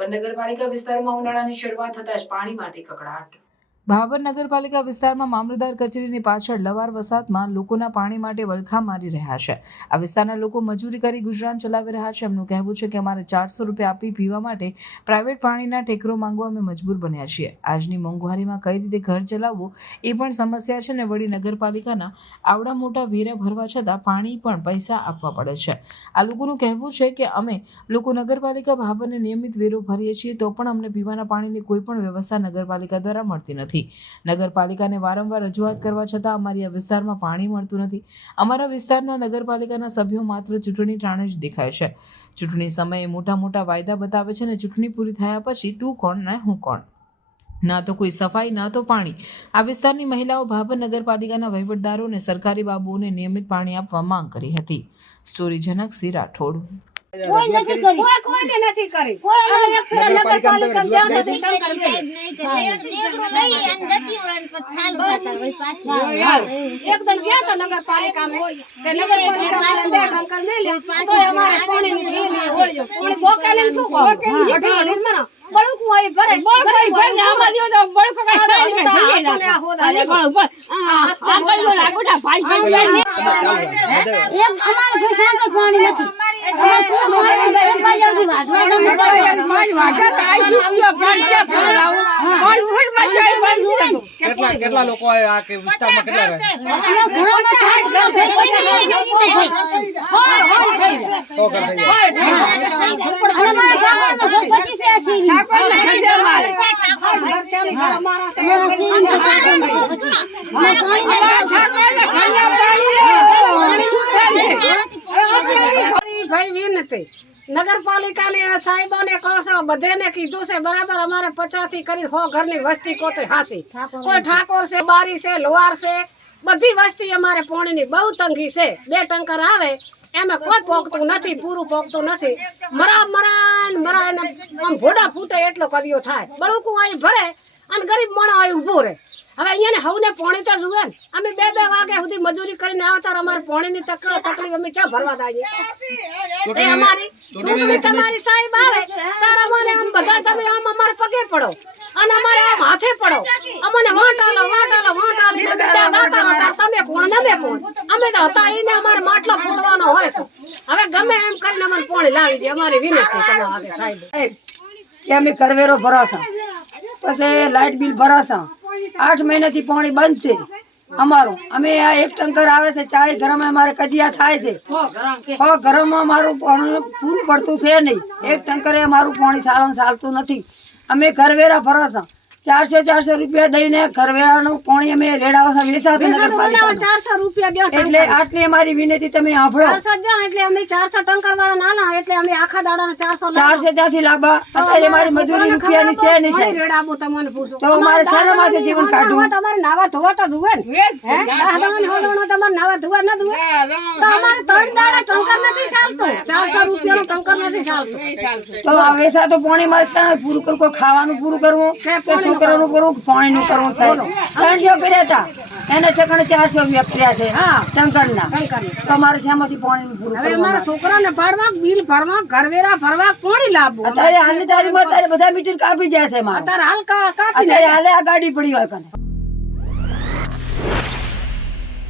ભાભર નગરપાલિકા વિસ્તારમાં ઉનાળાની શરૂઆત થતાં જ પાણી માટે કકળાટ। ભાભર નગરપાલિકા વિસ્તારમાં મામલતદાર કચેરીની પાછળ લવાર વસાહતમાં લોકોના પાણી માટે વલખા મારી રહ્યા છે। આ વિસ્તારના લોકો મજૂરી કરી ગુજરાન ચલાવી રહ્યા છે। એમનું કહેવું છે કે અમારે 400 રૂપિયા આપી પીવા માટે પ્રાઇવેટ પાણીના ટેકરો માંગવા અમે મજબૂર બન્યા છીએ। આજની મોંઘવારીમાં કઈ રીતે ઘર ચલાવવું એ પણ સમસ્યા છે ને વળી નગરપાલિકાના આવડા મોટા વેરા ભરવા છતાં પાણી પણ પૈસા આપવા પડે છે। આ લોકોનું કહેવું છે કે અમે લોકો નગરપાલિકા ભાભરને નિયમિત વેરો ભરીએ છીએ તો પણ અમને પીવાના પાણીની કોઈ પણ વ્યવસ્થા નગરપાલિકા દ્વારા મળતી નથી। નગરપાલિકાને વારંવાર રજૂઆત કરવા છતાં અમારી આ વિસ્તારમાં પાણી મળતું નથી। અમારા વિસ્તારના નગરપાલિકાના સભ્યો માત્ર ચૂંટણી ટાણે જ દેખાય છે। ચૂંટણી સમયે મોટા મોટા વાયદા બતાવે છે અને ચૂંટણી પૂરી થયા પછી તું કોણ ને હું કોણ, ના તો કોઈ સફાઈ ના તો પાણી। આ વિસ્તારની મહિલાઓ ભાભર નગરપાલિકાના વહીવટદારોને સરકારી બાબુઓને નિયમિત પાણી આપવા માંગ કરી હતી। સ્ટોરી જનક સિંહ રાઠોડ। કોઈ નથી કરી, કોઈને નથી કરી, કોઈ એક ફેર નગરપાલિકા જ્યાં નથી ટંકર એક દણ ગયા હતા નગરપાલિકામાં કે નગરપાલિકામાં બે ટંકર નહીં લે તો અમારે પાણીની જીની ઓળ્યો પાણી બોકાલે શું કહો અઢી અઢી મનો બળુક હોય ભરે બળક ભાઈ આમાં દિયો તો બળક કાઈ ને આ હોદા લે બળ આગળ નો લાગોટા ભાઈ એક અમાર ઘસાણ પાણી નથી કેટલા લોકો આ કે વિસ્તારમાં કેટલા રહે? ભાઈ વિનંતી નગરપાલિકાને સાહેબોને કહો છો, બધેને કીધું છે બરાબર અમારે 50 થી કરી 100 ઘરની વસ્તી કોતે હાસી, કોઈ ઠાકોર છે, બારી છે, લોહાર છે, બધી વસ્તી અમારે પાણીની બહુ તંગી છે। 2 ટંકર આવે એમાં કોઈ પોકતું નથી, પૂરું પોકતું નથી। મરા આમ ભોડા ફૂટે એટલો કર્યો થાય, બળુકું અહીં ભરે અને ગરીબ માણસ અહીં ઊભું રહે। હવે અહીંયા હવને પાણી તો જુએ ને, અમે 2 વાગ્યા સુધી મજૂરી કરીને આવતા અમારે પાણીની તકલીફ અમે ચા ભરવા દાઈએ। અમારી ચૂંટણી તમારી સાહેબ આવે તાર અમારે આમ બધા તમે આમ અમારે પગે પડો અને અમારે આમ હાથે પડો, અમને વાટ આલો બીજા દાતા હતા તમે કોણ નમે કોણ, અમે તો હતા એને અમારે માટલો ફોડવાનો હોય છે। હવે ગમે એમ કરીને અમને પાણી લાવી દે, અમારી વિનંતી તમે આવે સાહેબ કે અમે કરવેરો ભરાશા, પછી લાઇટ બિલ ભરાશા, 8 મહિનાથી પાણી બંધ છે અમારું। અમે આ 1 ટંકર આવે છે 40 ઘરમાં અમારે કજિયા થાય છે, 100 ઘરમાં અમારું પાણી પૂરું પડતું છે નહીં। 1 ટંકરે અમારું પાણી ચાલતું નથી। અમે ઘરવેરા ભરાશા 400 રૂપિયા દઈને ઘરવેરાનું પાણી અમે રેડાવા વેચાતું 400 રૂપિયા દો એટલે આટલી અમારી વિનંતી તમે સાંભળો। 400 જો એટલે અમે 400 ટંકર વાળા નાના એટલે અમે આખા દાડાના 400 જ્યાંથી લાવવા અત્યારે અમારી મજૂરી રૂપિયાની છે નહીં રેડાબો તમને પૂછો તો અમારે શેનામાંથી જીવન કાઢવું? તમારે નાવા ધોવા તો ધુવે ને હે તમને હોદણો તમારે નાવા ધોવા ન ધુવે તો અમારે 3 દાડા ટંકર નથી ચાલતું, 400 રૂપિયાનો ટંકર નથી ચાલતું। તો આ વેચા તો પાણી મારે શેના પૂરું કરવું? કોઈ ખાવાનું પૂરું કરવું કે છોકરાનું કરવું, પાણીનું કરવું? સાહેબ 300 કર્યા હતા એને ઠેકાણે 400 રૂપિયા કર્યા છે હા ટંકરના। તો અમારે શેમાંથી પાણીનું પૂરું હવે અમારા છોકરાને ભાડવા બિલ ભરવા ઘરવેરા ભરવા પાણી લાવવું? અત્યારે હાલની તારીખમાં અત્યારે બધા મીટર કાપી જાય છે અત્યારે હાલ કાપી અત્યારે હાલે આ ગાડી પડી હોય કને